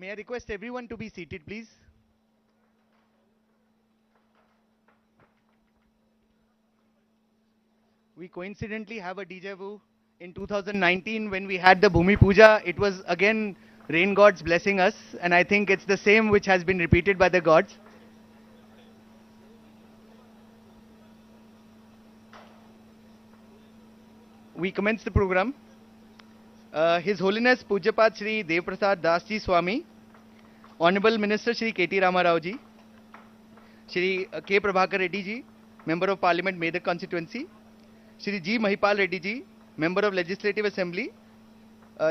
May I request everyone to be seated, please? We coincidentally have a déjà vu. In 2019, when we had the Bhumi Puja, it was again rain gods blessing us, and I think it's the same which has been repeated by the gods. We commence the program. His Holiness Pujapat Shri Dev Prasad Das Ji Swami, Honorable Minister Shri KT Rama Rao Ji, Shri K Prabhakar Reddy Ji, Member of Parliament Medak Constituency, Shri G Mahipal Reddy Ji, Member of Legislative Assembly,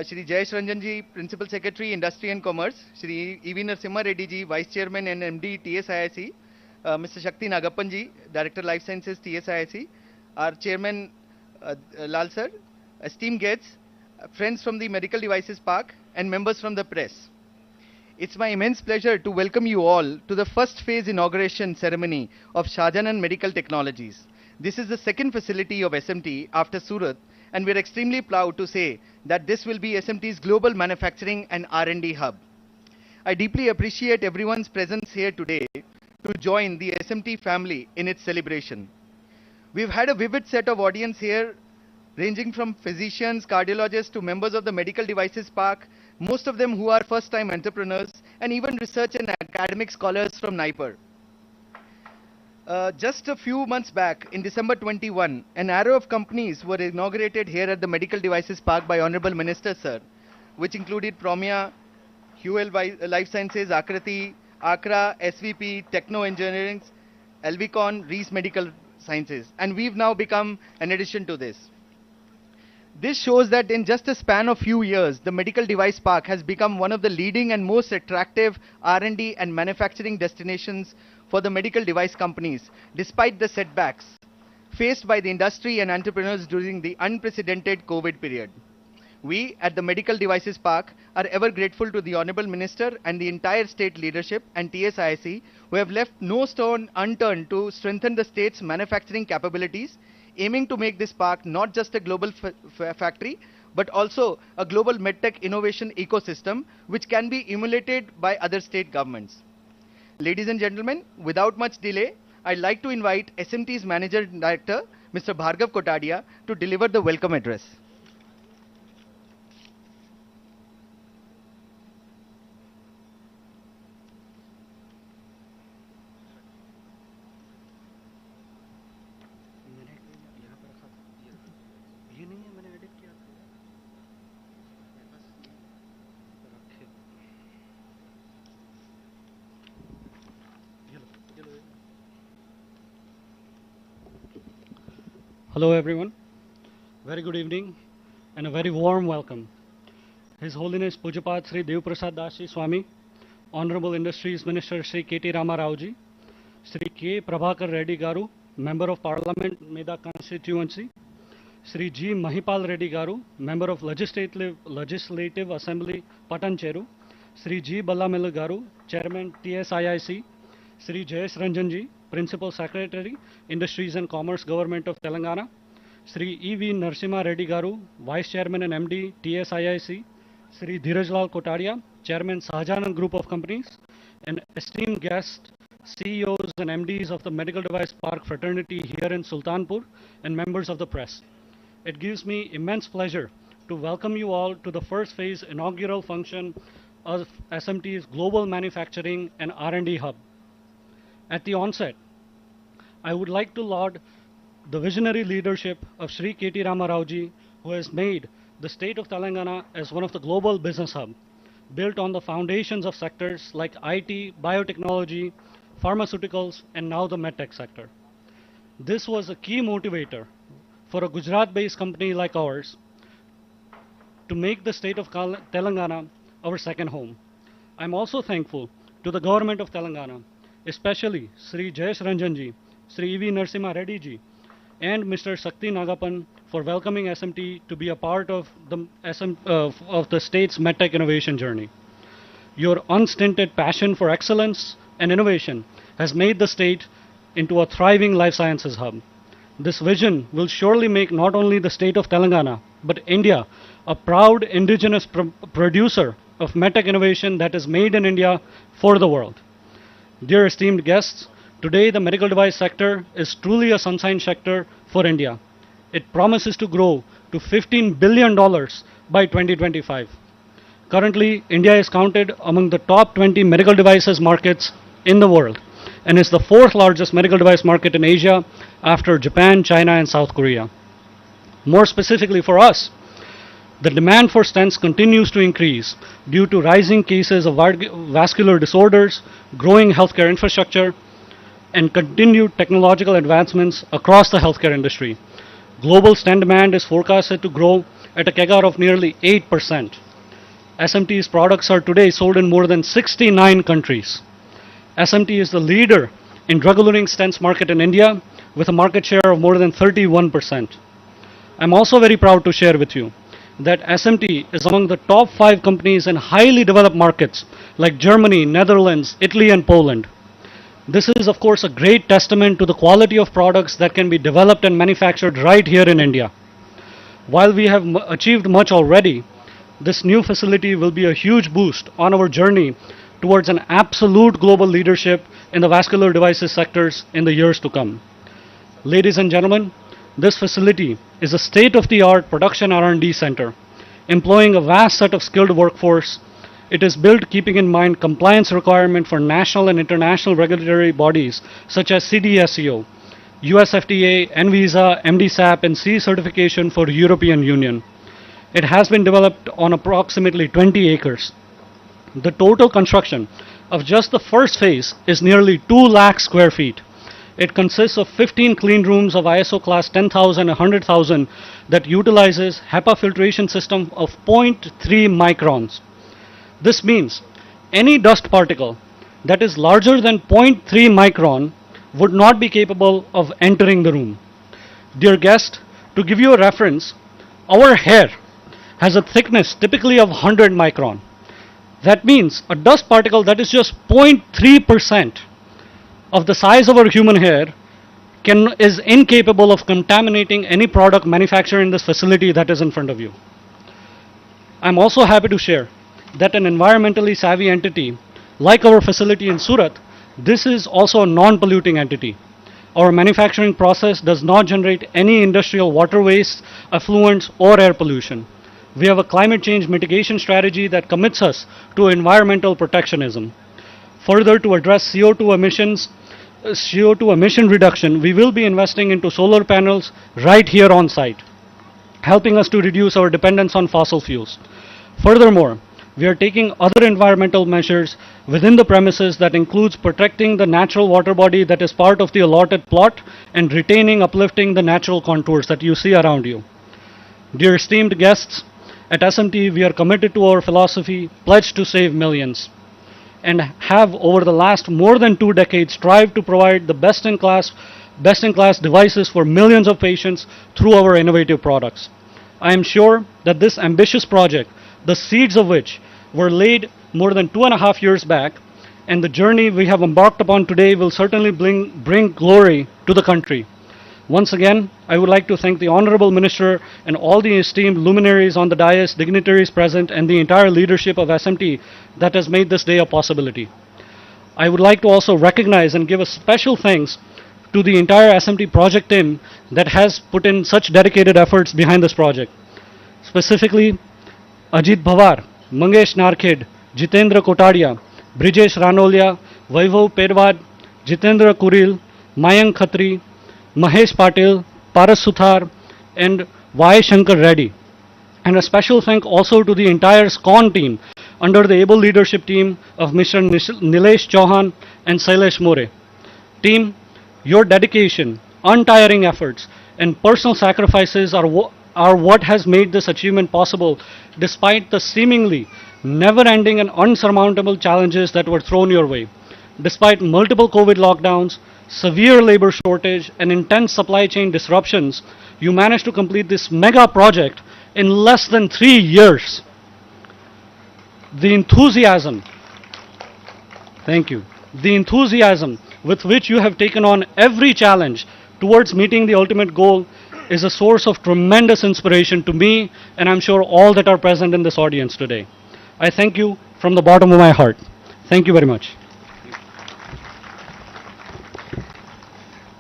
Shri Jayesh Ranjan Ji, Principal Secretary Industry and Commerce, Shri E.V. Narasimha Reddy Ji, Vice Chairman and MD TSIIC, Mr. Shakti Nagappan Ji, Director Life Sciences TSIIC, our Chairman Lal Sir, esteemed guests, friends from the Medical Devices Park and members from the press. It's my immense pleasure to welcome you all to the first phase inauguration ceremony of Shahjahan Medical Technologies. This is the second facility of SMT after Surat, and we're extremely proud to say that this will be SMT's global manufacturing and R&D hub. I deeply appreciate everyone's presence here today to join the SMT family in its celebration. We've had a vivid set of audience here, ranging from physicians, cardiologists to members of the Medical Devices Park, most of them who are first-time entrepreneurs, and even research and academic scholars from NIPER. Just a few months back, in December 21, an array of companies were inaugurated here at the Medical Devices Park by Honorable Minister Sir, which included Promia, HUL Life Sciences, Akrati, Akra, SVP, Techno Engineering, Elvicon, Reese Medical Sciences, and we've now become an addition to this. This shows that in just a span of few years, the Medical Device Park has become one of the leading and most attractive R&D and manufacturing destinations for the medical device companies, despite the setbacks faced by the industry and entrepreneurs during the unprecedented COVID period. We at the Medical Devices Park are ever grateful to the Honorable Minister and the entire state leadership and TSIC who have left no stone unturned to strengthen the state's manufacturing capabilities, aiming to make this park not just a global factory, but also a global medtech innovation ecosystem which can be emulated by other state governments. Ladies and gentlemen, without much delay, I'd like to invite SMT's Managing Director, Mr. Bhargav Kotadia, to deliver the welcome address. Hello everyone, very good evening and a very warm welcome. His Holiness Pujapat Sri Dev Prasad Das Ji Swami, Honorable Industries Minister Sri KT Rama Rao Ji, Sri K Prabhakar Reddy Garu, Member of Parliament Medak Constituency, Sri G Mahipal Reddy Garu, Member of Legislative Assembly Patancheru, Sri G Ballamelu Garu, Chairman TSIIC, Sri Jayesh Ranjan Ji, Principal Secretary, Industries and Commerce Government of Telangana, Sri E.V. Narasimha Reddy Garu, Vice Chairman and MD, TSIIC, Sri Dheerajlal Kotadia, Chairman Shahjahan Group of Companies, and esteemed guests, CEOs and MDs of the Medical Device Park fraternity here in Sultanpur, and members of the press. It gives me immense pleasure to welcome you all to the first phase inaugural function of SMT's Global Manufacturing and R&D Hub. At the onset, I would like to laud the visionary leadership of Sri KT Rama Rao Ji, who has made the state of Telangana as one of the global business hub, built on the foundations of sectors like IT, biotechnology, pharmaceuticals, and now the medtech sector. This was a key motivator for a Gujarat-based company like ours to make the state of Telangana our second home. I'm also thankful to the government of Telangana, especially Sri Jayesh Ranjanji, Sri E.V. Narasimha Reddy ji, and Mr. Sakti Nagapan for welcoming SMT to be a part of the state's medtech innovation journey. Your unstinted passion for excellence and innovation has made the state into a thriving life sciences hub. This vision will surely make not only the state of Telangana, but India a proud indigenous producer of medtech innovation that is made in India for the world. Dear esteemed guests, today the medical device sector is truly a sunshine sector for India. It promises to grow to $15 billion by 2025. Currently, India is counted among the top 20 medical devices markets in the world and is the fourth largest medical device market in Asia after Japan, China, and South Korea. More specifically for us, the demand for stents continues to increase due to rising cases of vascular disorders, growing healthcare infrastructure, and continued technological advancements across the healthcare industry. Global stent demand is forecasted to grow at a CAGR of nearly 8%. SMT's products are today sold in more than 69 countries. SMT is the leader in drug-eluting stents market in India with a market share of more than 31%. I'm also very proud to share with you that SMT is among the top 5 companies in highly developed markets like Germany, Netherlands, Italy, and Poland. This is, of course, a great testament to the quality of products that can be developed and manufactured right here in India. While we have achieved much already, this new facility will be a huge boost on our journey towards an absolute global leadership in the vascular devices sectors in the years to come. Ladies and gentlemen, this facility is a state-of-the-art production R&D center, employing a vast set of skilled workforce. It is built keeping in mind compliance requirement for national and international regulatory bodies such as CDSCO, US FDA, NVISA, MDSAP, and CE certification for European Union. It has been developed on approximately 20 acres. The total construction of just the first phase is nearly 2 lakh square feet. It consists of 15 clean rooms of ISO class 10,000 and 100,000 that utilizes HEPA filtration system of 0.3 microns. This means any dust particle that is larger than 0.3 micron would not be capable of entering the room. Dear guest, to give you a reference, our hair has a thickness typically of 100 micron. That means a dust particle that is just 0.3% of the size of our human hair is incapable of contaminating any product manufactured in this facility that is in front of you. I'm also happy to share that an environmentally savvy entity like our facility in Surat, this is also a non-polluting entity. Our manufacturing process does not generate any industrial water waste, effluents, or air pollution. We have a climate change mitigation strategy that commits us to environmental protectionism. Further, to address CO2 emission reduction, we will be investing into solar panels right here on site, helping us to reduce our dependence on fossil fuels. Furthermore, we are taking other environmental measures within the premises that includes protecting the natural water body that is part of the allotted plot and uplifting the natural contours that you see around you. Dear esteemed guests, at SMT we are committed to our philosophy, pledged to save millions, and have over the last more than 2 decades strived to provide the best-in-class devices for millions of patients through our innovative products. I am sure that this ambitious project, the seeds of which were laid more than 2.5 years back, and the journey we have embarked upon today will certainly bring glory to the country. Once again, I would like to thank the Honorable Minister and all the esteemed luminaries on the dais, dignitaries present, and the entire leadership of SMT that has made this day a possibility. I would like to also recognize and give a special thanks to the entire SMT project team that has put in such dedicated efforts behind this project. Specifically, Ajit Bhavar, Mangesh Narkhed, Jitendra Kotadia, Brijesh Ranolia, Vaibhav Perwad, Jitendra Kuril, Mayank Khatri, Mahesh Patil, Paras Suthar, and Y. Shankar Reddy. And a special thank also to the entire SCON team under the able leadership team of Mr. Nilesh Chauhan and Sailesh More. Team, your dedication, untiring efforts, and personal sacrifices are what has made this achievement possible, despite the seemingly never-ending and unsurmountable challenges that were thrown your way. Despite multiple COVID lockdowns, severe labor shortage, and intense supply chain disruptions, you managed to complete this mega project in less than 3 years. The enthusiasm, thank you, the enthusiasm with which you have taken on every challenge towards meeting the ultimate goal is a source of tremendous inspiration to me, and I'm sure all that are present in this audience today. I thank you from the bottom of my heart. Thank you very much.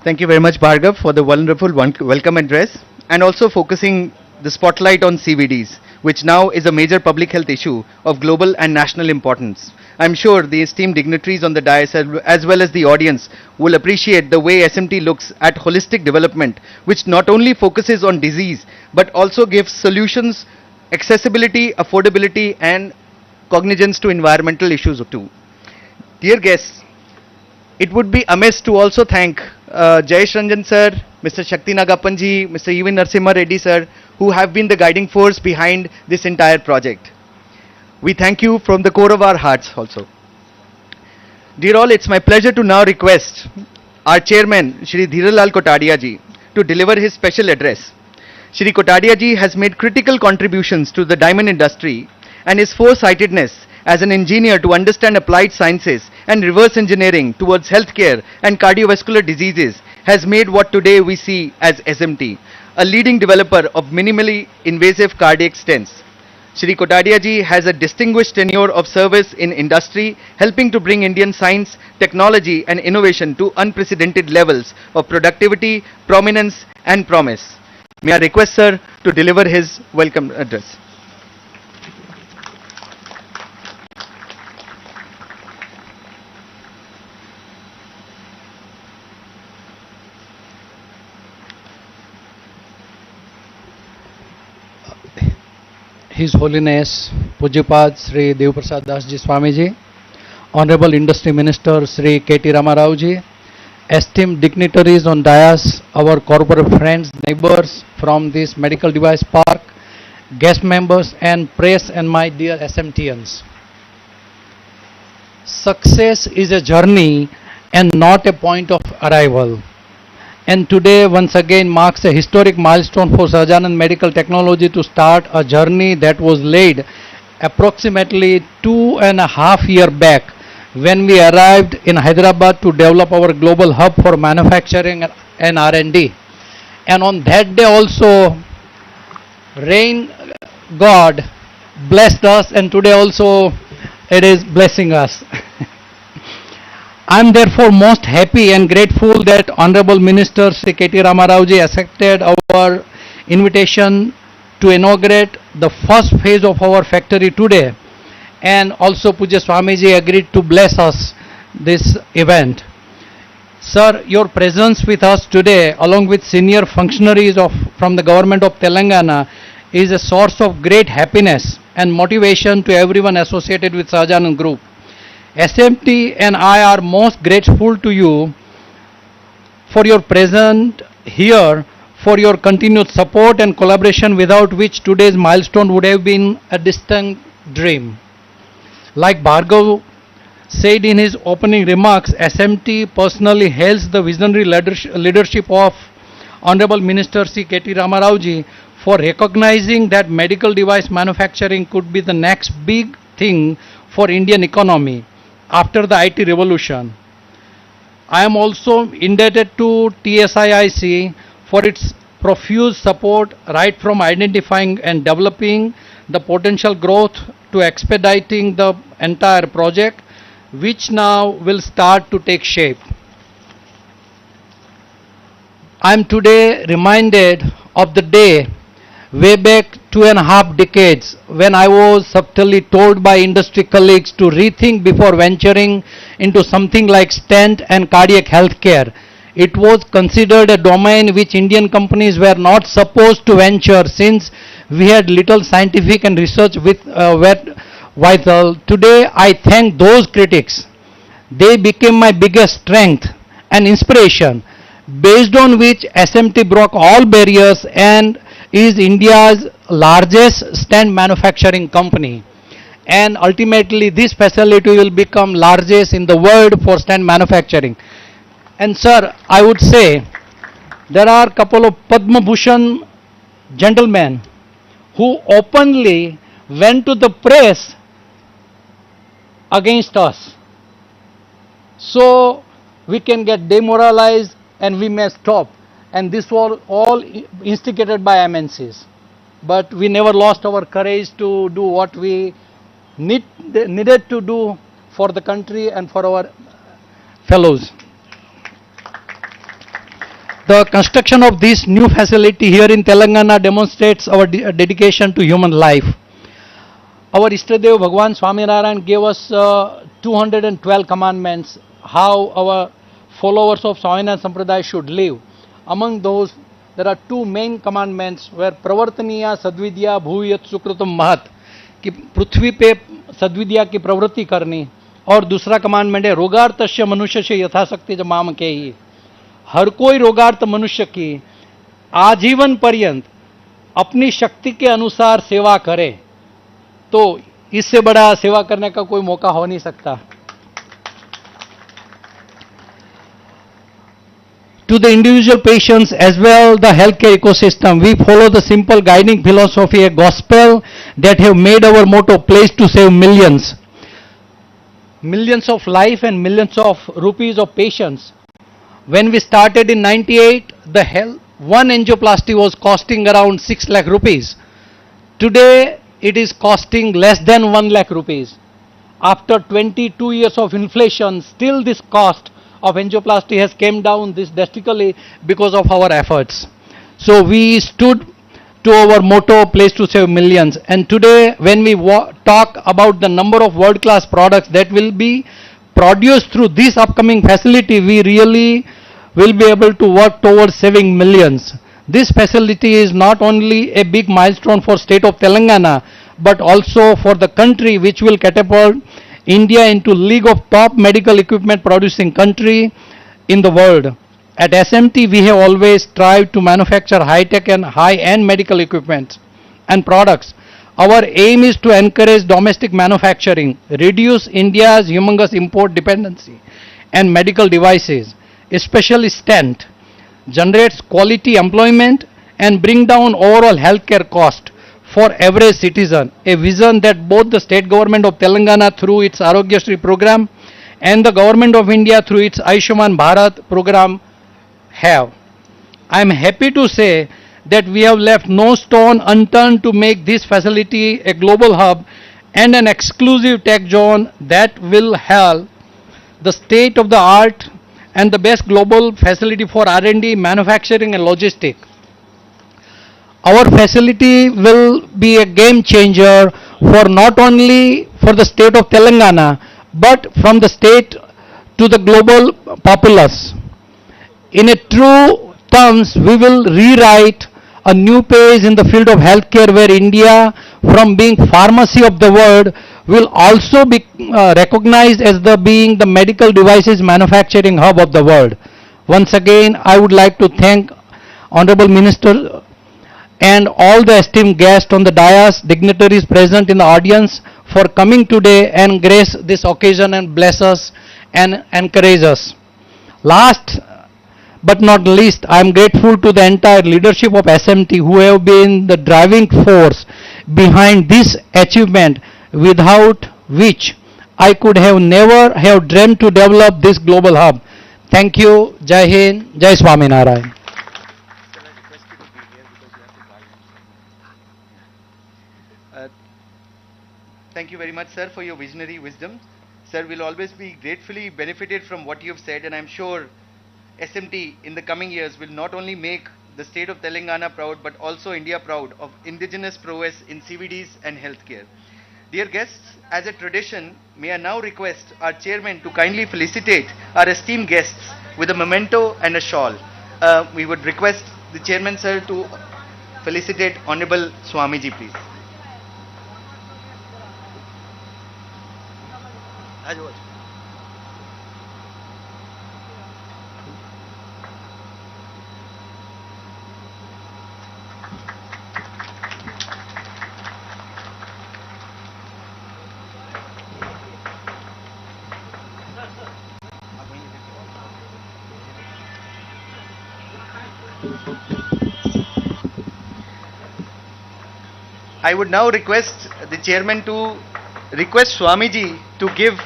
Thank you very much, Bhargav, for the wonderful welcome address and also focusing the spotlight on CVDs, which now is a major public health issue of global and national importance. I'm sure the esteemed dignitaries on the dais as well as the audience will appreciate the way SMT looks at holistic development, which not only focuses on disease but also gives solutions, accessibility, affordability, and cognizance to environmental issues too. Dear guests, it would be amiss to also thank Jayesh Ranjan sir, Mr. Shakti Nagappanji, Mr. E.V. Narasimha Reddy sir, who have been the guiding force behind this entire project. We thank you from the core of our hearts also. Dear all, it's my pleasure to now request our chairman, Shri Dheeralal Kotadia ji, to deliver his special address. Shri Kotadia ji has made critical contributions to the diamond industry, and his foresightedness as an engineer to understand applied sciences and reverse engineering towards healthcare and cardiovascular diseases has made what today we see as SMT, a leading developer of minimally invasive cardiac stents. Shri Kotadia ji has a distinguished tenure of service in industry, helping to bring Indian science, technology and innovation to unprecedented levels of productivity, prominence and promise. May I request sir to deliver his welcome address. His Holiness Pujyapat Sri Devaprasad Das Ji Swami Ji, Honorable Industry Minister Sri KT Ramarao Ji, esteemed dignitaries on dais, our corporate friends, neighbors from this medical device park, guest members and press, and my dear SMTians. Success is a journey and not a point of arrival. And today once again marks a historic milestone for Sahajanand Medical Technology to start a journey that was laid approximately 2.5 years back when we arrived in Hyderabad to develop our global hub for manufacturing and R&D. And on that day also, rain God blessed us, and today also it is blessing us. I am therefore most happy and grateful that Honorable Minister Sri KT Ramarao Ji accepted our invitation to inaugurate the first phase of our factory today, and also Pujya Swami Ji agreed to bless us this event. Sir, your presence with us today along with senior functionaries from the government of Telangana is a source of great happiness and motivation to everyone associated with Sahajanand Group. SMT and I are most grateful to you for your presence here, for your continued support and collaboration, without which today's milestone would have been a distant dream. Like Bhargav said in his opening remarks, SMT personally hails the visionary leadership of Honorable Minister Sri KT Ramarao Ji for recognizing that medical device manufacturing could be the next big thing for Indian economy after the IT revolution. I am also indebted to TSIIC for its profuse support right from identifying and developing the potential growth to expediting the entire project, which now will start to take shape. I am today reminded of the day way back 2.5 decades when I was subtly told by industry colleagues to rethink before venturing into something like stent and cardiac healthcare. It was considered a domain which Indian companies were not supposed to venture since we had little scientific and research were vital. Today I thank those critics. They became my biggest strength and inspiration. based on which SMT broke all barriers and is India's largest stent manufacturing company. And ultimately, this facility will become largest in the world for stent manufacturing. And sir, I would say there are a couple of Padma Bhushan gentlemen who openly went to the press against us. So we can get demoralized and we may stop. And this was all instigated by MNCs. But we never lost our courage to do what we needed to do for the country and for our fellows. The construction of this new facility here in Telangana demonstrates our dedication to human life. Our Ishtadev Bhagwan Swaminarayan gave us 212 commandments how our followers of Swaminarayan Sampradaya should live. Among those, there are two main commandments where Pravartaniya Sadvidya Bhuviyat Sukrutam Mahat कि पृथ्वी पे सद्विद्या की प्रवृत्ति करनी और दूसरा commandment है रोगार्तस्य मनुष्य से यथाशक्ति च माम के ही हर कोई रोगार्थ मनुष्य की आजीवन पर्यंत अपनी शक्ति के अनुसार सेवा करे तो इससे बड़ा सेवा करने का कोई मौका हो नहीं सकता. To the individual patients as well the healthcare ecosystem, we follow the simple guiding philosophy, a gospel that have made our motto place to save millions. Millions of life and millions of rupees of patients. When we started in 98, one angioplasty was costing around 6 lakh rupees. Today it is costing less than 1 lakh rupees. After 22 years of inflation, still this cost of angioplasty has came down this drastically because of our efforts. So we stood to our motto, place to save millions. And today when we talk about the number of world-class products that will be produced through this upcoming facility, we really will be able to work towards saving millions. This facility is not only a big milestone for state of Telangana, but also for the country, which will catapult India into league of top medical equipment producing country in the world. At SMT, we have always strived to manufacture high-tech and high-end medical equipment and products. Our aim is to encourage domestic manufacturing, reduce India's humongous import dependency, and medical devices, especially stent, generates quality employment and bring down overall healthcare cost for average citizen, a vision that both the state government of Telangana through its Arogyasri program and the government of India through its Ayushman Bharat program have. I am happy to say that we have left no stone unturned to make this facility a global hub and an exclusive tech zone that will have the state of the art and the best global facility for R&D, manufacturing and logistics. Our facility will be a game changer for not only for the state of Telangana, but from the state to the global populace. In a true terms, we will rewrite a new page in the field of healthcare where India, from being pharmacy of the world, will also be recognized as being the medical devices manufacturing hub of the world. Once again, I would like to thank Honorable Minister and all the esteemed guests on the dais, dignitaries present in the audience for coming today and grace this occasion and bless us and encourage us. Last but not least, I am grateful to the entire leadership of SMT who have been the driving force behind this achievement, without which I could have never have dreamt to develop this global hub. Thank you. Jai Hind, Jai Swaminarayan. Thank you very much, sir, for your visionary wisdom. Sir, will always be gratefully benefited from what you have said, and I'm sure SMT in the coming years will not only make the state of Telangana proud, but also India proud of indigenous prowess in CVDs and healthcare. Dear guests, as a tradition, may I now request our chairman to kindly felicitate our esteemed guests with a memento and a shawl. We would request the chairman, sir, to felicitate Honorable Swamiji, please. I would now request the chairman to request Swamiji to give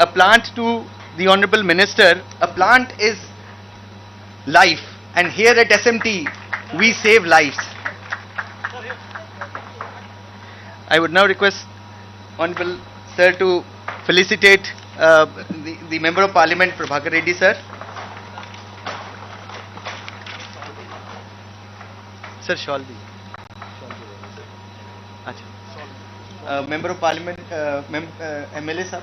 a plant to the Honorable Minister. A plant is life, and here at SMT, we save lives. I would now request Honorable Sir to felicitate the Member of Parliament, Prabhakar Reddy Sir. Sir, shawl bhi. Acha. Member of Parliament, MLA Sir.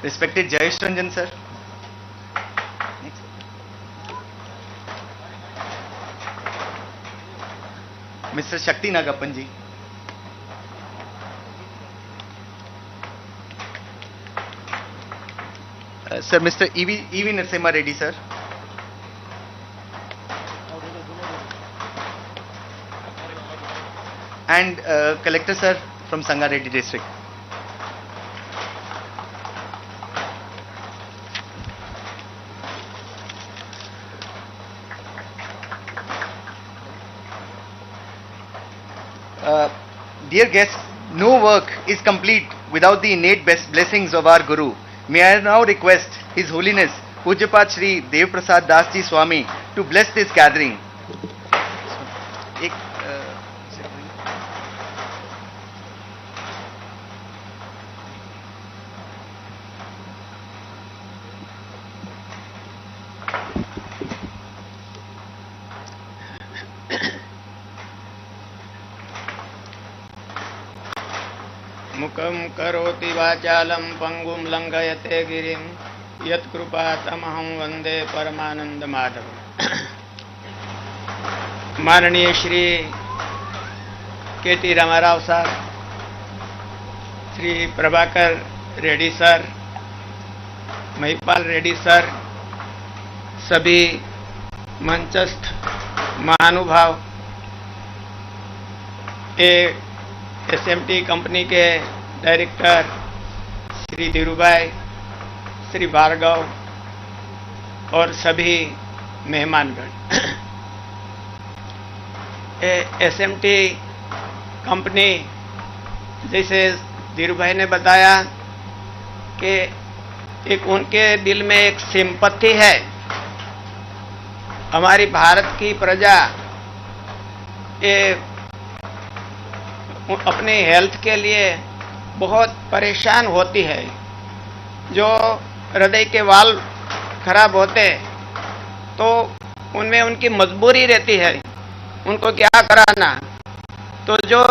Respected Jayesh Ranjan Sir. Next. Mr. Shakti Nagappan ji. Sir, Mr. E.V. Narasimha Reddy Sir. And Collector Sir from Sangareddy District. Dear guests, no work is complete without the innate blessings of our Guru. May I now request His Holiness Pujapat Shri Dev Prasad Das Ji Swami to bless this gathering. मुखं करोति वाचालं पंगुं लंघयते गिरिं यत्कृपातमहं वंदे परमानंद माधव। माननीय Shri KT Rama Rao sir, Shri Prabhakar Reddy sir, Mahipal Reddy sir, सभी मंचस्थ महानुभाव, SMT company के director Shri Dhirubhai, Shri Bhargav और सभी मेहमानगण। SMT company, जैसे धीरूभाई ने बताया कि एक उनके दिल में एक सिंपैथी है। हमारी भारत की प्रजा अपने हेल्थ के लिए बहुत परेशान होती है। जो हृदय के वाल्व खराब होते तो उनमें उनकी मजबूरी रहती है, उनको क्या कराना। तो जो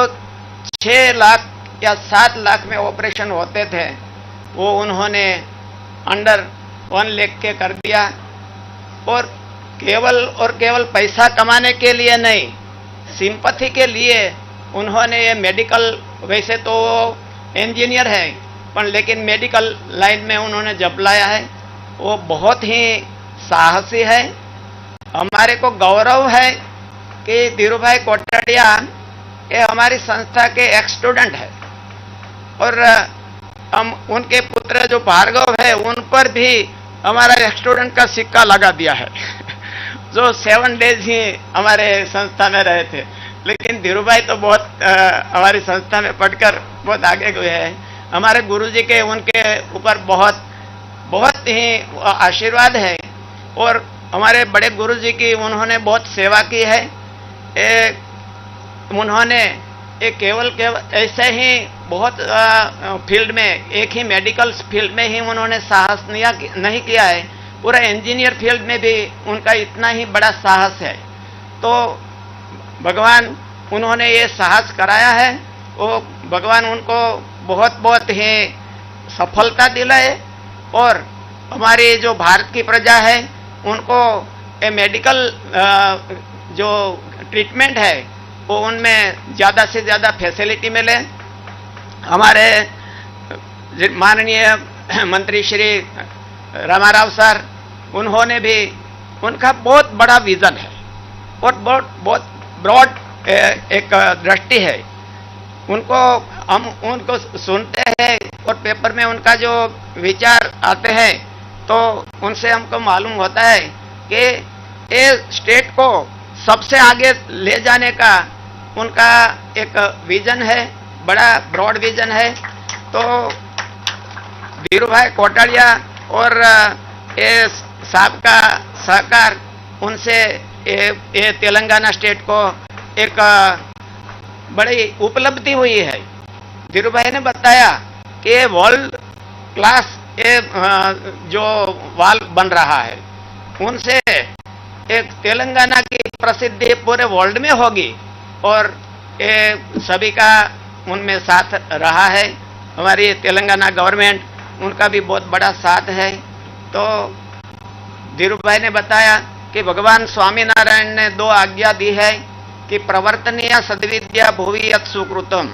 6 लाख या 7 लाख में ऑपरेशन होते थे वो उन्होंने अंडर 1 लाख के कर दिया। और केवल पैसा कमाने के लिए नहीं, सिंपैथी के लिए उन्होंने ये मेडिकल, वैसे तो इंजीनियर है पर लेकिन मेडिकल लाइन में उन्होंने जब लाया है वो बहुत ही साहसी है। हमारे को गौरव है कि धीरूभाई कोटड़िया ये हमारी संस्था के एक स्टूडेंट है और हम उनके पुत्र जो भार्गव है उन पर भी हमारा एक स्टूडेंट का सिक्का लगा दिया है जो 7 डेज ही हमारे संस्था में रहे थे। लेकिन धीरूभाई तो बहुत हमारी संस्था में पढ़कर बहुत आगे गए हैं। हमारे गुरुजी के उनके ऊपर बहुत ही आशीर्वाद है और हमारे बड़े गुरुजी की उन्होंने बहुत सेवा की है। उन्होंने केवल ऐसे ही बहुत फील्ड में, एक ही मेडिकल फील्ड में ही उन्होंने साहस नहीं किया है, पूरा इंजीनियर फील्ड में भी उनका इतना ही बड़ा साहस है। तो भगवान उन्होंने ये साहस कराया है, वो भगवान उनको बहुत ही सफलता दिलाए और हमारी जो भारत की प्रजा है उनको ये मेडिकल जो ट्रीटमेंट है वो उनमें ज़्यादा से ज़्यादा फैसिलिटी मिले। हमारे माननीय मंत्री श्री रामाराव सर, उन्होंने भी, उनका बहुत बड़ा विजन है और बहुत ब्रॉड एक दृष्टि है। उनको हम उनको सुनते हैं और पेपर में उनका जो विचार आते हैं तो उनसे हमको मालूम होता है कि ये स्टेट को सबसे आगे ले जाने का उनका एक विजन है, बड़ा ब्रॉड विजन है। तो धीरू भाई कोटाड़िया और ये साहब का सहकार, उनसे ये तेलंगाना स्टेट को एक बड़ी उपलब्धि हुई है। धीरू भाई ने बताया कि वर्ल्ड क्लास ये जो वाल बन रहा है, उनसे एक तेलंगाना की प्रसिद्धि पूरे वर्ल्ड में होगी और ये सभी का उनमें साथ रहा है। हमारी तेलंगाना गवर्नमेंट, उनका भी बहुत बड़ा साथ है। तो धीरू भाई ने बताया कि भगवान स्वामीनारायण ने 2 आज्ञा दी है कि प्रवर्तनीय सद्विद्या भुवि यत् सुकृतम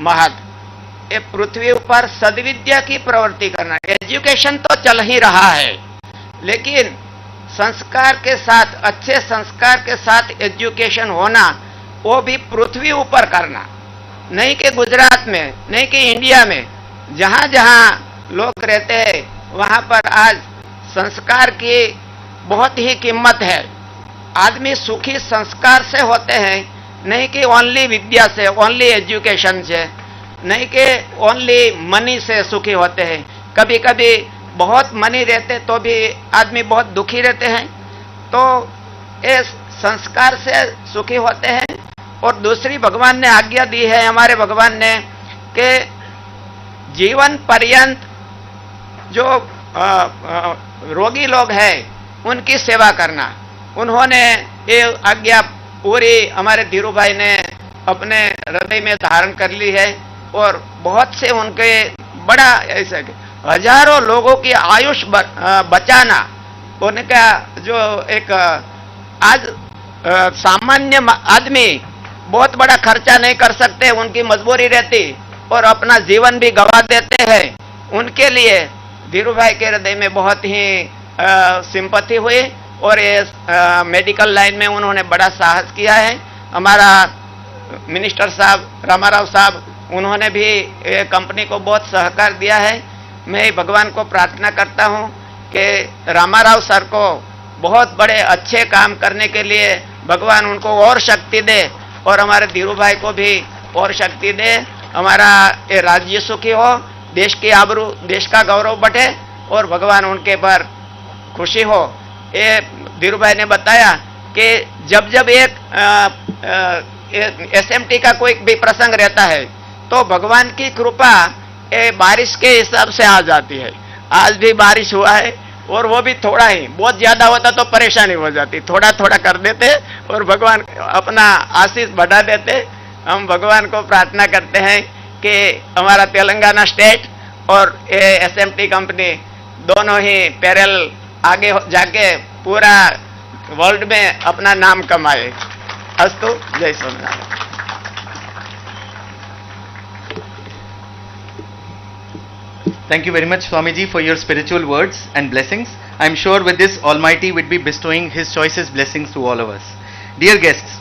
महत्। ये पृथ्वी पर सद्विद्या की प्रवृत्ति करना। एजुकेशन तो चल ही रहा है, लेकिन संस्कार के साथ, अच्छे संस्कार के साथ एजुकेशन होना, वो भी पृथ्वी ऊपर करना। नहीं कि गुजरात में, नहीं कि इंडिया में, जहां जहां लोग रहते हैं वहां पर आज संस्कार की बहुत ही कीमत है। आदमी सुखी संस्कार से होते हैं, नहीं कि ओनली विद्या से, ओनली एजुकेशन से, नहीं कि ओनली मनी से सुखी होते हैं। कभी कभी बहुत मनी रहते तो भी आदमी बहुत दुखी रहते हैं। तो इस संस्कार से सुखी होते हैं। और दूसरी भगवान ने आज्ञा दी है, हमारे भगवान ने, कि जीवन पर्यंत जो रोगी लोग हैं उनकी सेवा करना। उन्होंने ये आज्ञा पूरी हमारे धीरू भाई ने अपने हृदय में धारण कर ली है और बहुत से उनके बड़ा ऐसे हजारों लोगों की आयुष बचाना उनका जो एक आज सामान्य आदमी बहुत बड़ा खर्चा नहीं कर सकते, उनकी मजबूरी रहती और अपना जीवन भी गंवा देते हैं। उनके लिए धीरू भाई के हृदय में बहुत ही सिंपैथी हुई और ये मेडिकल लाइन में उन्होंने बड़ा साहस किया है। हमारा मिनिस्टर साहब रामाराव साहब, उन्होंने भी कंपनी को बहुत सहकार दिया है। मैं भगवान को प्रार्थना करता हूं कि रामाराव सर को बहुत बड़े अच्छे काम करने के लिए भगवान उनको और शक्ति दे और हमारे धीरू भाई को भी और शक्ति दे। हमारा ये राज्य सुखी हो, देश की आबरू, देश का गौरव बढ़े और भगवान उनके पर खुशी हो। ये धीरू भाई ने बताया कि जब जब एक एसएमटी का कोई भी प्रसंग रहता है तो भगवान की कृपा बारिश के हिसाब से आ जाती है। आज भी बारिश हुआ है और वो भी थोड़ा ही, बहुत ज्यादा होता तो परेशानी हो जाती। थोड़ा थोड़ा कर देते और भगवान अपना आशीष बढ़ा देते। हम भगवान को प्रार्थना करते हैं कि हमारा तेलंगाना स्टेट और एसएमटी कंपनी दोनों ही पैरेलल आगे जाके पूरा वर्ल्ड में अपना नाम कमाए। अस्तु, जय Swaminarayan. Thank you very much, Swamiji, for your spiritual words and blessings. I am sure with this Almighty would be bestowing His choicest blessings to all of us. Dear guests,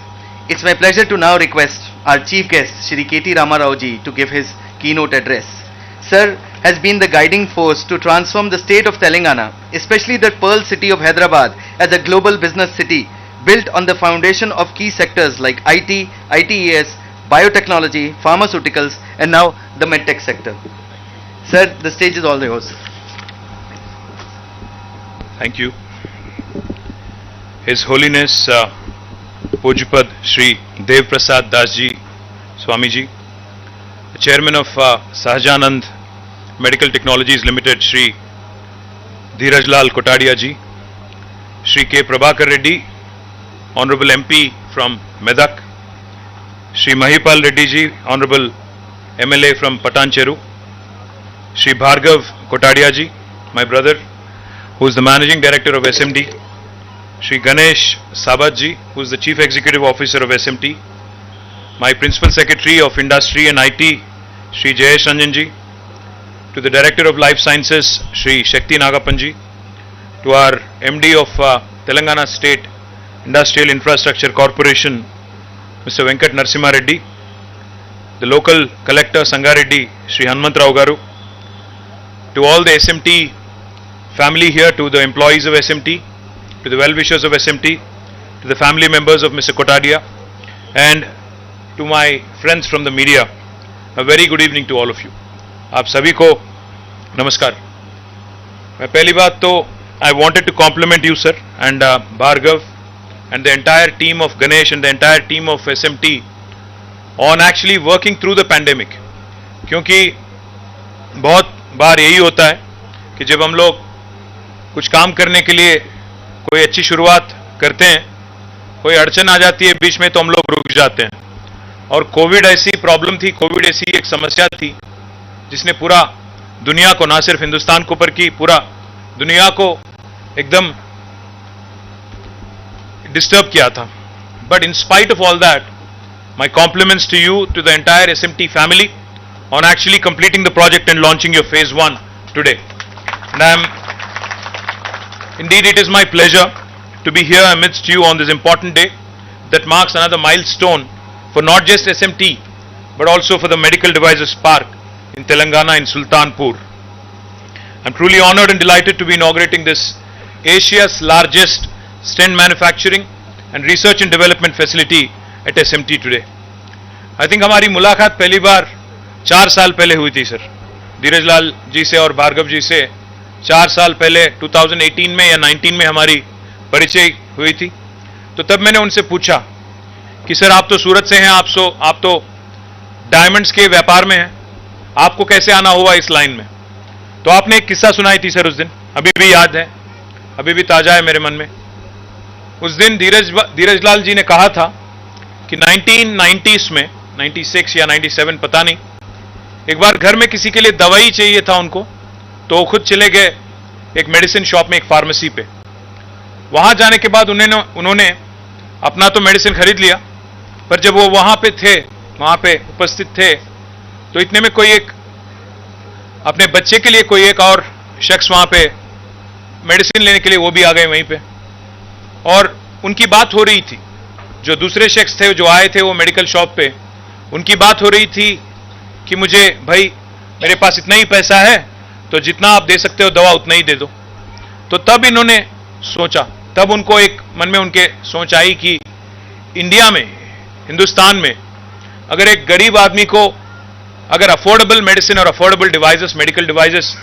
it's my pleasure to now request our chief guest, Shri KT Ramarao ji, to give his keynote address. Sir has been the guiding force to transform the state of Telangana, especially the Pearl city of Hyderabad, as a global business city built on the foundation of key sectors like IT, ITES, biotechnology, pharmaceuticals, and now the medtech sector. Sir, the stage is all yours. Thank you. His Holiness Pujapad Shri Dev Prasad Das Ji Swami Ji, the Chairman of Sahajanand Medical Technologies Limited Shri Dheeraj Lal Kotadia Ji, Shri K. Prabhakar Reddy, Honorable MP from Medak, Shri Mahipal Reddy Ji, Honorable MLA from Patancheru, Shri Bhargav Kotadia Ji, my brother, who is the Managing Director of SMD, Shri Ganesh Sabat Ji, who is the Chief Executive Officer of SMT, my Principal Secretary of Industry and IT, Shri Jayesh Ranjan Ji, to the Director of Life Sciences, Shri Shakti Nagapan Ji, to our MD of Telangana State Industrial Infrastructure Corporation, Mr. Venkat Narasimha Reddy, the local collector Sangareddy, Sri Hanumantrao Garu, to all the SMT family here, to the employees of SMT, to the well-wishers of SMT, to the family members of Mr. Kotadia, and to my friends from the media, a very good evening to all of you. आप सभी को नमस्कार. मैं पहली बात तो I wanted to compliment you, sir, and Bhargav and the entire team of Ganesh and the entire team of SMT on actually working through the pandemic. क्योंकि बहुत बार यही होता है कि जब हम लोग कुछ काम करने के लिए कोई अच्छी शुरुआत करते हैं, कोई अड़चन आ जाती है बीच में, तो हम लोग रुक जाते हैं. और कोविड ऐसी प्रॉब्लम थी, कोविड ऐसी एक समस्या थी जिसने पूरा दुनिया को, ना सिर्फ हिंदुस्तान को ऊपर की, पूरा दुनिया को एकदम डिस्टर्ब किया था. But in spite of all that, my compliments to you, to the entire SMT family, on actually completing the project and launching your phase 1 today. And indeed it is my pleasure to be here amidst you on this important day that marks another milestone for not just SMT but also for the Medical Devices Park in Telangana, in Sultanpur. I'm truly honored and delighted to be inaugurating this Asia's largest stent manufacturing and research and development facility at SMT today. I think हमारी मुलाकात पहली बार 4 साल पहले हुई थी sir, धीरज लाल जी से और भार्गव जी से 4 साल पहले 2018 में या 19 में हमारी परिचय हुई थी. तो तब मैंने उनसे पूछा कि सर आप तो सूरत से हैं, आप तो डायमंड्स के व्यापार में हैं, आपको कैसे आना हुआ इस लाइन में. तो आपने एक किस्सा सुनाई थी सर उस दिन, अभी भी याद है, अभी भी ताजा है मेरे मन में. उस दिन धीरज लाल जी ने कहा था कि 1990s में, 96 या 97 पता नहीं, एक बार घर में किसी के लिए दवाई चाहिए था उनको, तो वो खुद चले गए एक मेडिसिन शॉप में, एक फार्मेसी पे. वहां जाने के बाद उन्होंने अपना तो मेडिसिन खरीद लिया, पर जब वो वहां पे उपस्थित थे, तो इतने में कोई एक अपने बच्चे के लिए कोई एक और शख्स वहां पे मेडिसिन लेने के लिए वो भी आ गए वहीं पे. और उनकी बात हो रही थी, जो दूसरे शख्स थे जो आए थे वो मेडिकल शॉप पे, उनकी बात हो रही थी कि मुझे भाई मेरे पास इतना ही पैसा है, तो जितना आप दे सकते हो दवा उतना ही दे दो. तो तब इन्होंने सोचा, तब उनको एक मन में उनके सोच आई कि इंडिया में, हिंदुस्तान में अगर एक गरीब आदमी को अगर अफोर्डेबल मेडिसिन और अफोर्डेबल डिवाइसेस, मेडिकल डिवाइसेस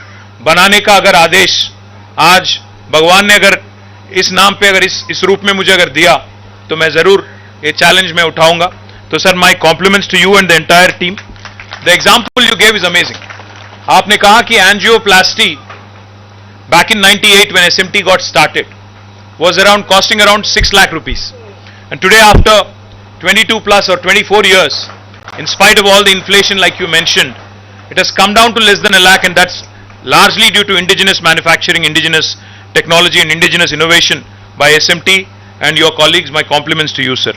बनाने का अगर आदेश आज भगवान ने अगर इस नाम पे, अगर इस रूप में मुझे अगर दिया, तो मैं जरूर ये चैलेंज में उठाऊंगा. तो sir my compliments to you and the entire team. The example you gave is amazing. आपने कहा कि angioplasty back in 98 when SMT got started was costing around 6 lakh rupees, and today after 22 plus or 24 years, in spite of all the inflation like you mentioned, it has come down to less than a lakh, and that's largely due to indigenous manufacturing, indigenous technology and indigenous innovation by SMT and your colleagues. My compliments to you, sir.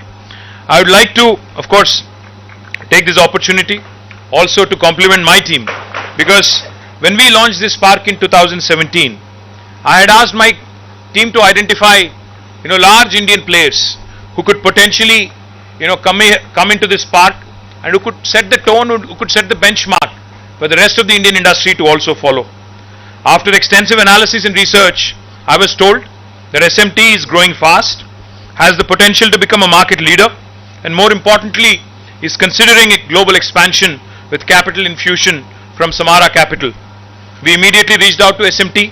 I would like to, of course, take this opportunity also to compliment my team, because when we launched this park in 2017, I had asked my team to identify, large Indian players who could potentially, come into this park and who could set the tone, who could set the benchmark for the rest of the Indian industry to also follow. After extensive analysis and research, I was told that SMT is growing fast, has the potential to become a market leader, and more importantly, is considering a global expansion with capital infusion from Samara Capital. We immediately reached out to SMT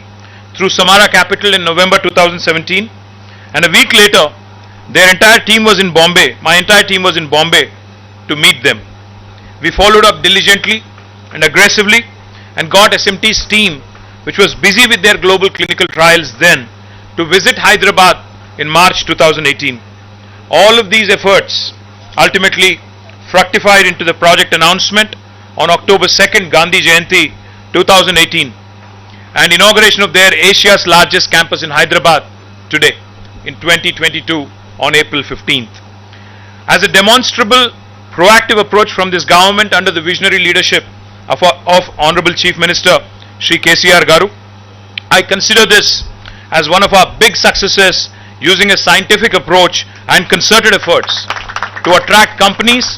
through Samara Capital in November 2017, and a week later, their entire team was in Bombay, my entire team was in Bombay to meet them. We followed up diligently and aggressively and got SMT's team, which was busy with their global clinical trials then, to visit Hyderabad in March 2018. All of these efforts ultimately fructified into the project announcement on October 2nd, Gandhi Jayanti 2018, and inauguration of their Asia's largest campus in Hyderabad today in 2022 on April 15th. As a demonstrable, proactive approach from this government under the visionary leadership of Honorable Chief Minister Shri KTR Garu, I consider this as one of our big successes, using a scientific approach and concerted efforts to attract companies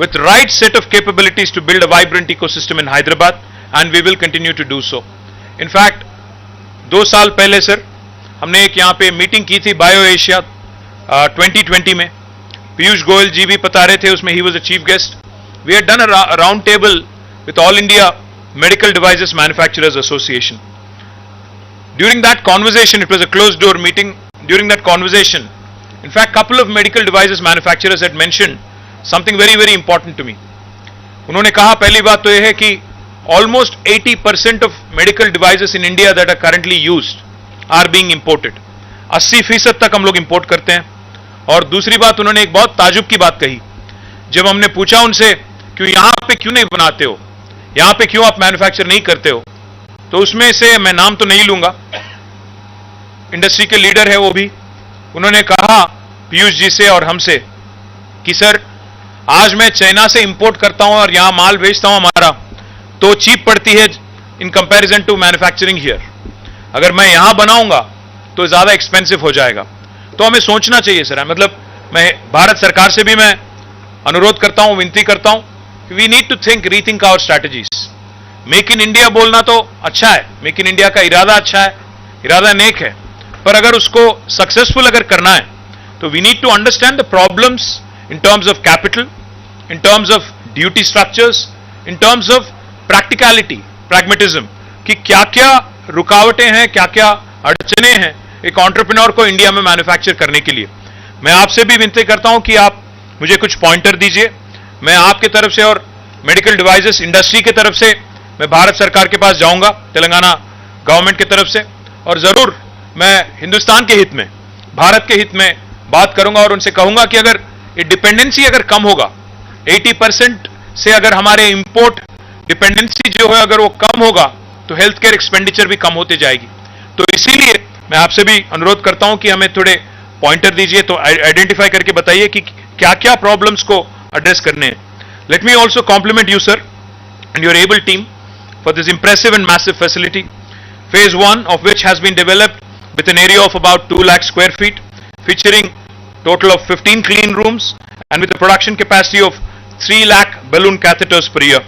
with right set of capabilities to build a vibrant ecosystem in Hyderabad, and we will continue to do so. In fact, 2 साल पहले sir हमने एक यहाँ पे meeting की थी bio Asia 2020 में. पीयूष गोयल जी भी बता रहे थे उसमें, he was a chief guest. We had done a round table with All India Medical Devices Manufacturers Association. During that conversation, it was a closed door meeting. During that conversation, in fact, couple of medical devices manufacturers had mentioned something very, very important to me. उन्होंने कहा पहली बात तो यह है कि almost 80% of medical devices in India that are currently used are being imported. 80% तक हम लोग इंपोर्ट करते हैं. और दूसरी बात उन्होंने एक बहुत ताजुब की बात कही. जब हमने पूछा उनसे कि यहां पे क्यों नहीं बनाते हो, यहां पे क्यों आप मैन्युफैक्चर नहीं करते हो, तो उसमें से मैं नाम तो नहीं लूंगा, इंडस्ट्री के लीडर है वो भी, उन्होंने कहा पीयूष जी से और हमसे कि सर आज मैं चाइना से इंपोर्ट करता हूं और यहां माल भेजता हूं हमारा, तो चीप पड़ती है in comparison to manufacturing here. अगर मैं यहां बनाऊंगा तो ज्यादा एक्सपेंसिव हो जाएगा. तो हमें सोचना चाहिए सर. मतलब मैं भारत सरकार से भी मैं अनुरोध करता हूं, विनती करता हूं कि we need to rethink our strategies. Make in India बोलना तो अच्छा है, मेक इन इंडिया का इरादा अच्छा है, इरादा नेक है, पर अगर उसको सक्सेसफुल अगर करना है तो we need to understand the problems in terms of capital, in terms of duty structures, in terms of practicality, pragmatism, कि क्या क्या रुकावटें हैं, क्या क्या अड़चने हैं एक एंटरप्रेन्योर को इंडिया में मैन्युफैक्चर करने के लिए. मैं आपसे भी विनती करता हूं कि आप मुझे कुछ पॉइंटर दीजिए. मैं आपके तरफ से और मेडिकल डिवाइसेस इंडस्ट्री की तरफ से मैं भारत सरकार के पास जाऊंगा, तेलंगाना गवर्नमेंट की तरफ से, और जरूर मैं हिंदुस्तान के हित में, भारत के हित में बात करूंगा और उनसे कहूंगा कि अगर ये डिपेंडेंसी अगर कम होगा, 80% से अगर हमारे इंपोर्ट डिपेंडेंसी जो है अगर वो कम होगा तो हेल्थ केयर एक्सपेंडिचर भी कम होती जाएगी. तो इसीलिए मैं आपसे भी अनुरोध करता हूं कि हमें थोड़े पॉइंटर दीजिए, तो आइडेंटिफाई करके बताइए कि क्या क्या प्रॉब्लम्स को एड्रेस करने हैं. Let me also compliment you sir and your able team for this impressive and massive facility. Phase 1 of which has been developed with an area of about 2 lakh square feet, featuring total of 15 clean rooms and with a production capacity of 3 lakh balloon catheters per year.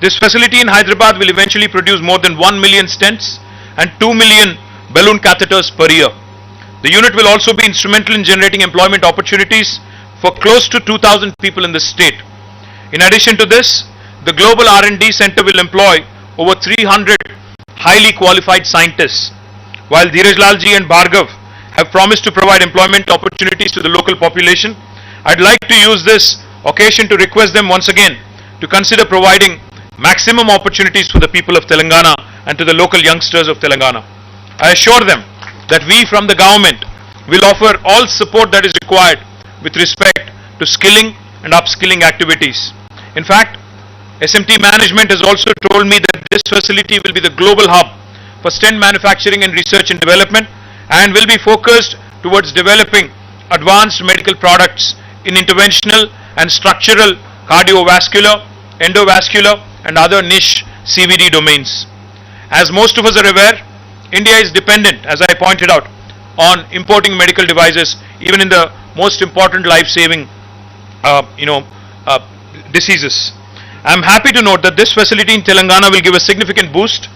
This facility in Hyderabad will eventually produce more than 1 million stents and 2 million balloon catheters per year. The unit will also be instrumental in generating employment opportunities for close to 2,000 people in the state. In addition to this, the Global R&D Center will employ over 300 highly qualified scientists, while Dheeraj Lal ji and Bhargav have promised to provide employment opportunities to the local population. I'd like to use this occasion to request them once again to consider providing maximum opportunities for the people of Telangana and to the local youngsters of Telangana. I assure them that we from the government will offer all support that is required with respect to skilling and upskilling activities. In fact, SMT management has also told me that this facility will be the global hub for stent manufacturing and research and development, and will be focused towards developing advanced medical products in interventional and structural cardiovascular, endovascular and other niche CVD domains. As most of us are aware, India is dependent, as I pointed out, on importing medical devices even in the most important life-saving diseases. I am happy to note that this facility in Telangana will give a significant boost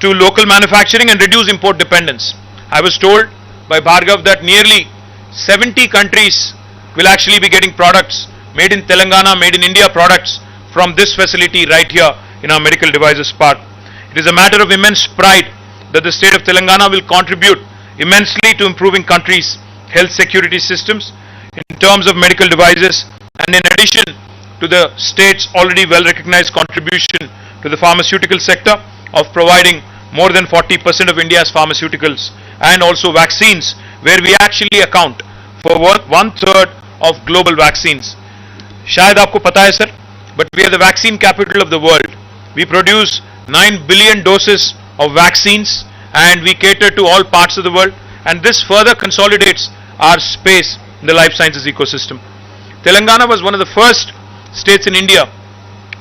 to local manufacturing and reduce import dependence. I was told by Bhargav that nearly 70 countries will actually be getting products made in Telangana, made in India products from this facility right here in our medical devices park. It is a matter of immense pride that the state of Telangana will contribute immensely to improving country's health security systems in terms of medical devices, and in addition to the state's already well recognized contribution to the pharmaceutical sector of providing more than 40% of India's pharmaceuticals and also vaccines, where we actually account for 1/3 of global vaccines. शायद आपको पता है sir, but we are the vaccine capital of the world. We produce 9 billion doses of vaccines and we cater to all parts of the world, and this further consolidates our space in the life sciences ecosystem. Telangana was one of the first states in India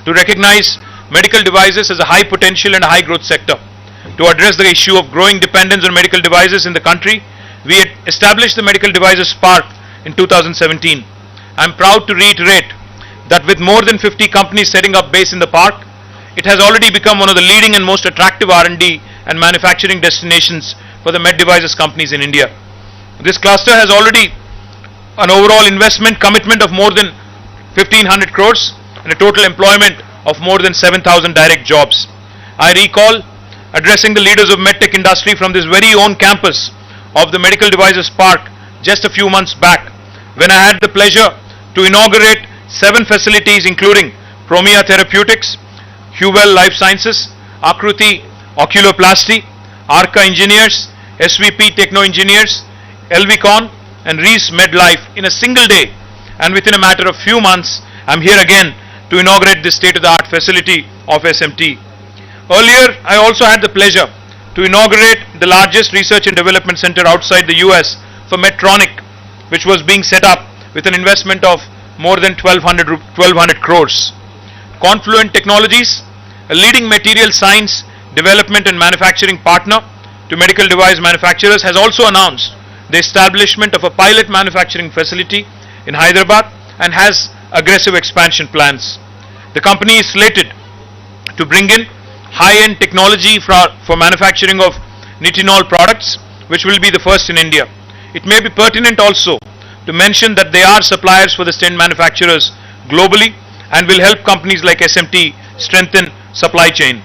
to recognize medical devices as a high potential and high growth sector. To address the issue of growing dependence on medical devices in the country, we had established the Medical Devices Park in 2017. I am proud to reiterate that with more than 50 companies setting up base in the park, it has already become one of the leading and most attractive R&D and manufacturing destinations for the med devices companies in India. This cluster has already an overall investment commitment of more than 1500 crores and a total employment of more than 7,000 direct jobs. I recall addressing the leaders of medtech industry from this very own campus of the Medical Devices Park just a few months back, when I had the pleasure to inaugurate 7 facilities including Promia Therapeutics, Huwell Life Sciences, Akruti Oculoplasty, Arca Engineers, SVP Techno Engineers, Elvicon and Reese MedLife in a single day, and within a matter of few months I am here again to inaugurate this state-of-the-art facility of SMT. Earlier I also had the pleasure to inaugurate the largest research and development center outside the US for Medtronic, which was being set up with an investment of more than 1200 crores. Confluent Technologies, a leading material science development and manufacturing partner to medical device manufacturers, has also announced the establishment of a pilot manufacturing facility in Hyderabad and has aggressive expansion plans. The company is slated to bring in high-end technology for manufacturing of nitinol products, which will be the first in India. It may be pertinent also to mention that they are suppliers for the stent manufacturers globally and will help companies like SMT strengthen supply chain.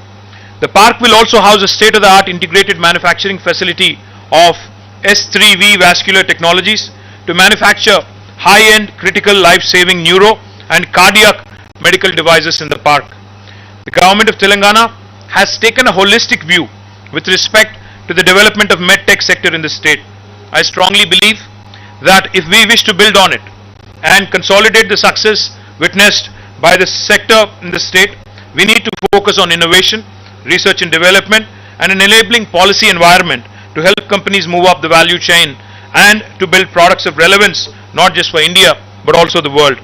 The park will also house a state-of-the-art integrated manufacturing facility of S3V Vascular Technologies to manufacture high-end critical life-saving neuro and cardiac medical devices in the park. The government of Telangana has taken a holistic view with respect to the development of medtech sector in the state. I strongly believe that if we wish to build on it and consolidate the success witnessed by the sector in the state, we need to focus on innovation, research and development, and an enabling policy environment to help companies move up the value chain and to build products of relevance not just for India but also the world.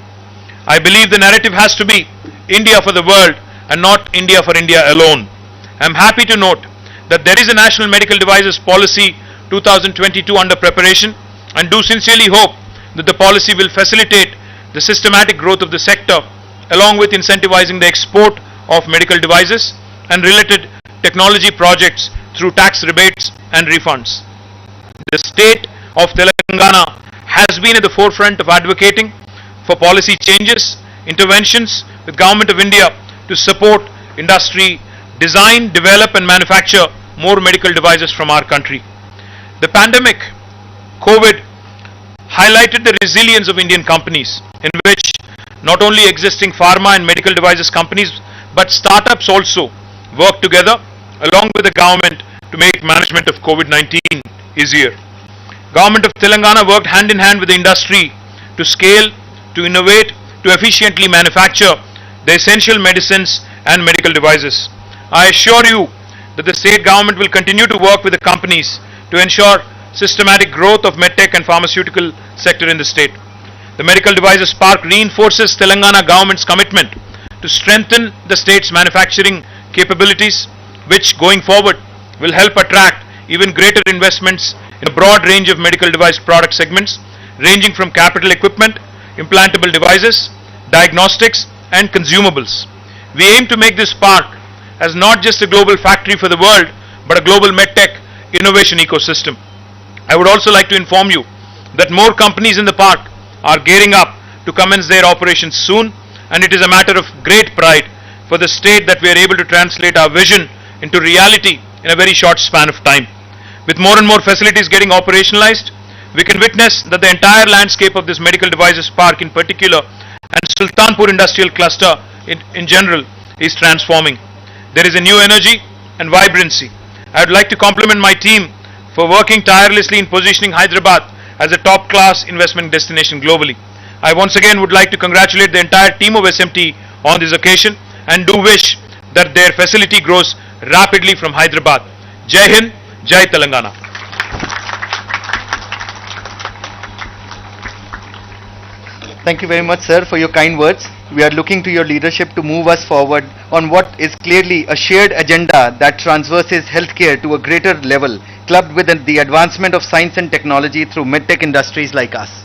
I believe the narrative has to be India for the world and not India for India alone. I am happy to note that there is a National Medical Devices Policy 2022 under preparation, and do sincerely hope that the policy will facilitate the systematic growth of the sector along with incentivizing the export of medical devices and related technology projects through tax rebates and refunds. The state of Telangana has been at the forefront of advocating for policy changes, interventions with Government of India to support industry, design, develop and manufacture more medical devices from our country. The pandemic, COVID, highlighted the resilience of Indian companies, in which not only existing pharma and medical devices companies but startups also work together along with the government to make management of COVID-19 easier. Government of Telangana worked hand in hand with the industry to scale, to innovate, to efficiently manufacture the essential medicines and medical devices. I assure you that the state government will continue to work with the companies to ensure systematic growth of medtech and pharmaceutical sector in the state. The Medical Devices Park reinforces Telangana government's commitment to strengthen the state's manufacturing capabilities, which going forward will help attract even greater investments in a broad range of medical device product segments ranging from capital equipment, implantable devices, diagnostics and consumables. We aim to make this park as not just a global factory for the world but a global medtech innovation ecosystem. I would also like to inform you that more companies in the park are gearing up to commence their operations soon, and it is a matter of great pride for the state that we are able to translate our vision into reality in a very short span of time. With more and more facilities getting operationalized, we can witness that the entire landscape of this medical devices park in particular and Sultanpur industrial cluster in general is transforming. There is a new energy and vibrancy. I would like to compliment my team for working tirelessly in positioning Hyderabad as a top-class investment destination globally. I once again would like to congratulate the entire team of SMT on this occasion and do wish that their facility grows rapidly from Hyderabad. Jai Hind, Jai Telangana. Thank you very much, sir, for your kind words. We are looking to your leadership to move us forward on what is clearly a shared agenda that transverses healthcare to a greater level, clubbed with the advancement of science and technology through medtech industries like us.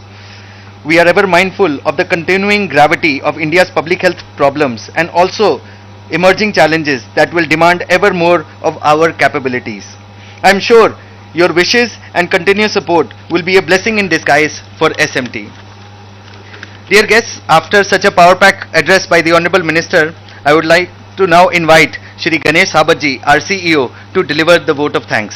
we are ever mindful of the continuing gravity of India's public health problems and also emerging challenges that will demand ever more of our capabilities. I am sure your wishes and continuous support will be a blessing in disguise for SMT. Dear guests, after such a power pack address by the Honorable Minister, I would like to now invite Shri Ganesh Sabatji, our CEO, to deliver the vote of thanks.